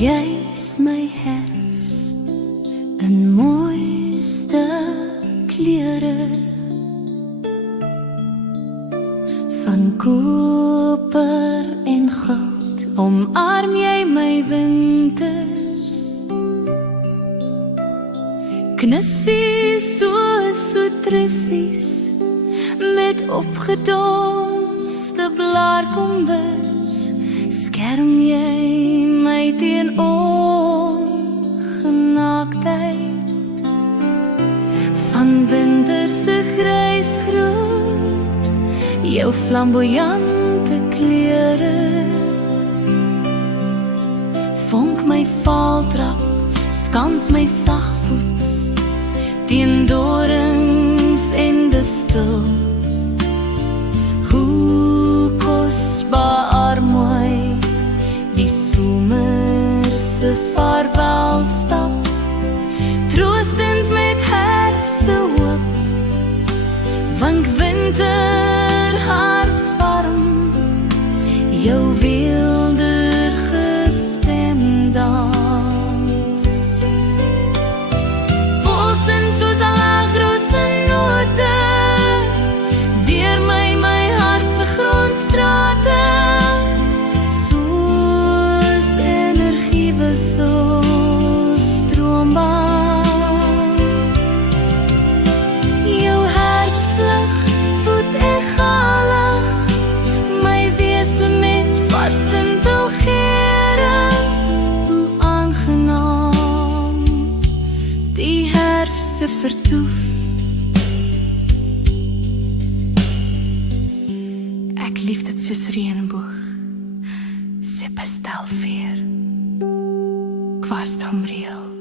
Jy's my herfs in mooiste kleure, van koper en goud omarm jy my winters. Knissies soos soetrissies met opgedonste blaarkombers, skerm jy my teen ongenaaktheid van winterse grysgroen, jou flamboyante kleure. Vonk my valtrap, skans my sagvoets teen dorings en de stil. Hoe kosbaar mooi die somerse vaarwelstap, troostend met herfse hoop, want winter hartswarm jou wilder gestem dans. Polsen soos alagrose note deur my hartse grondstrate, soos energiewissels stroombaan. Jou herfslig voed egalig my wese met vars tintelgere. Hoe aangenaam die herfse vertoef. Ek lief dit soos reënboog, se pastelveer, kwast omreël.